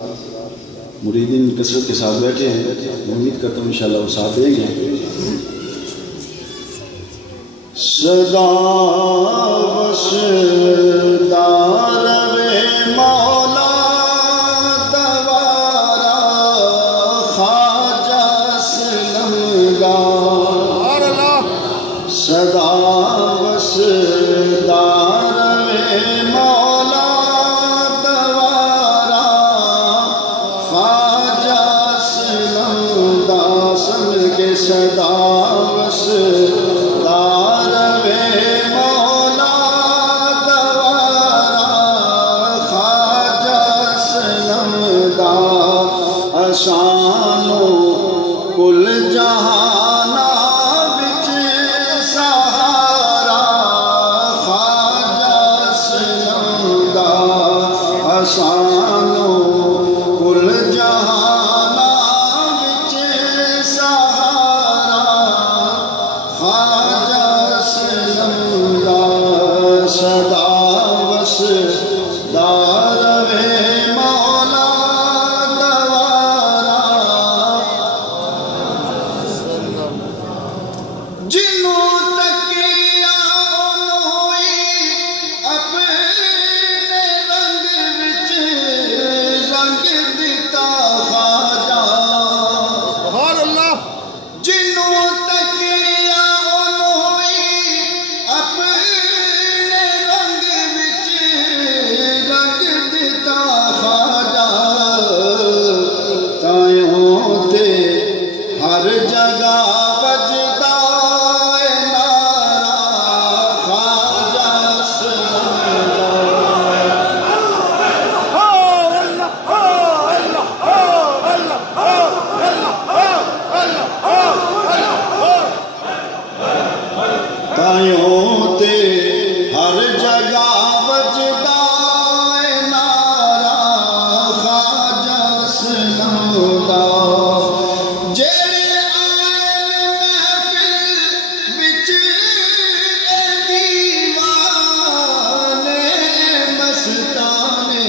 مریدین کثرت کے ساتھ بیٹھے ہیں، امید کرتا ہوں انشاءاللہ وہ ساتھ دیں گے. صدا وصدار مولا دوارا خواجہ سلمگار، صدا وصدار مولا دوارا خواجہ سلمگار، سمجھ کے صدا وصدار مولا دوارا خواجہ سلمگار، اشانو کل جہانا بچ سہارا خواجہ سلمگار، اشانو کل جہانا بچ سہارا خواجہ سلمگار، صدا وصدار مولا دوارا جنوں تکیا انہوئی اپنے رنگ وچ رنگ دیتا خواجہ، جنوں تکیا انہوئی اپنے رنگ وچ رنگ دیتا خواجہ، تائیوں تے ہر جگہ بجدا اے نعرہ خواجہ سلمگار، تائیوں تے ہر جگہ بجدا اے نعرہ خواجہ سلمگار، جیڑے آئے محفل وچ اے دیوانے مستانے،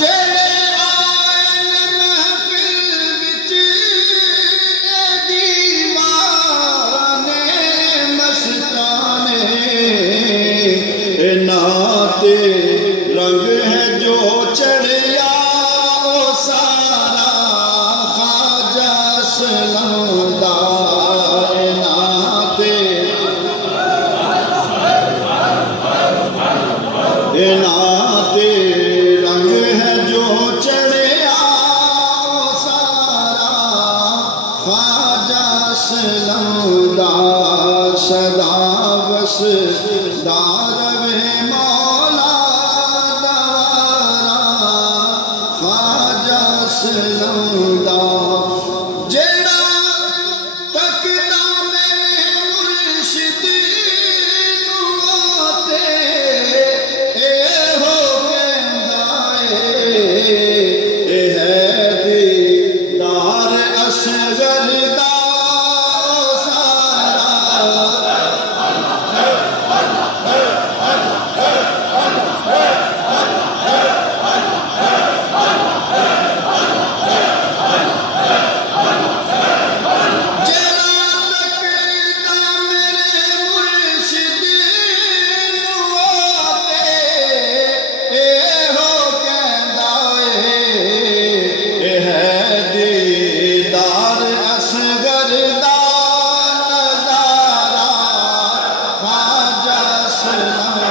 جیڑے آئے محفل وچ اے دیوانے مستانے، اے ناتے رنگ ہے جو چڑھیا او سارا خواجہ سلمگار، اے ناتے رنگ ہے جو چڑھیا سارا خواجہ سلمگار، صدا وصدار مولا دوارا خواجہ سلمگار، جیڑا تکدا میرے مرشد نوں تے اے ہو کہندا اے ہے دیدار اصغر دا سارا، سلام